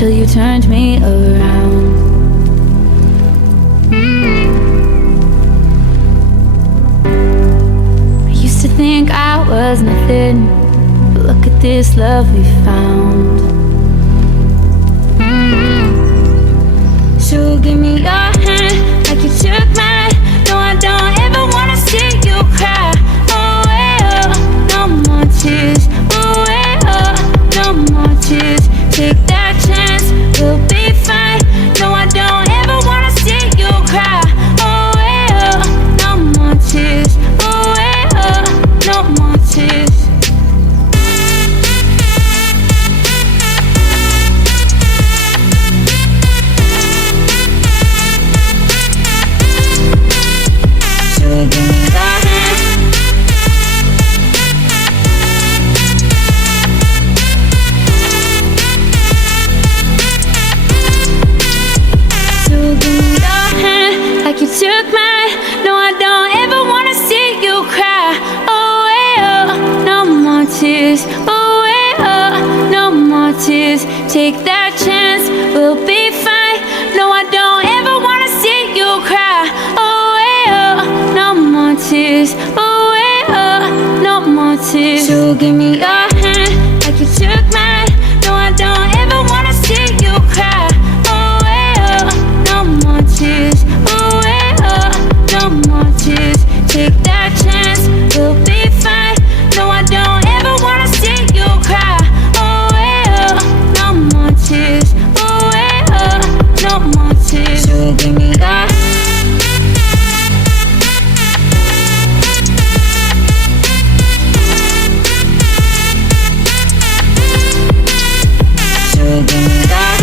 until you turned me around. I used to think I was nothing, but look at this love we found. So give me your hand like you took mine. No, I don't ever wanna see you cry. Oh, well, no more tears. Oh, well, no more tears. Take that chance, we'll be fine. No, I don't ever wanna see you cry. Oh, well, no more tears. Oh, well, no more tears. You took mine. No, I don't ever wanna see you cry. Oh, well, no more tears. Oh, well, no more tears. Take that chance, we'll be fine. No, I don't ever wanna see you cry. Oh, well, no more tears. Oh, well, no more tears. So give me your hand like you took mine. No, I don't ever wanna see you cry. Oh, well, no more tears. No more tears. Take that chance, we'll be fine. No, I don't ever wanna see you cry. Oh, well, no more tears. Oh, well, no more tears. So give me that. So give me that.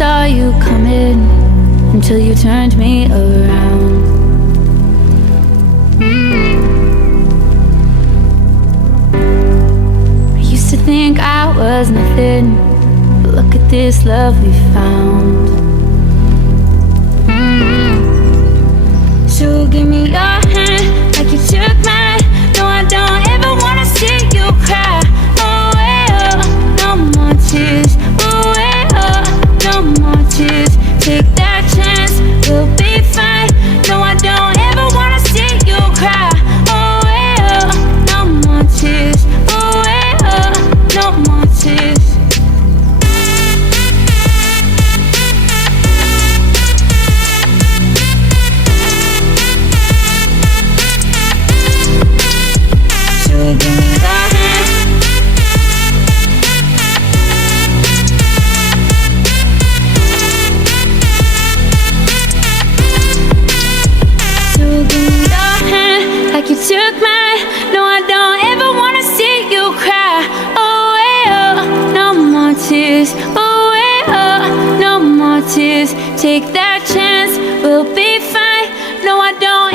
Saw you coming until you turned me around. I used to think I was nothing, but look at this love we found. So give me your hand like you took mine. No, I don't ever wanna see you cry. Oh, well, no more tears. Oh, well, no more tears. Take that chance, we'll be fine. No, I don't ever wanna see you cry. Oh, well, no more tears. Oh, well, no more tears. So give me that. You took mine. No, I don't ever wanna see you cry. Oh, well, no more tears. Oh, well, no more tears. Take that chance, we'll be fine. No, I don't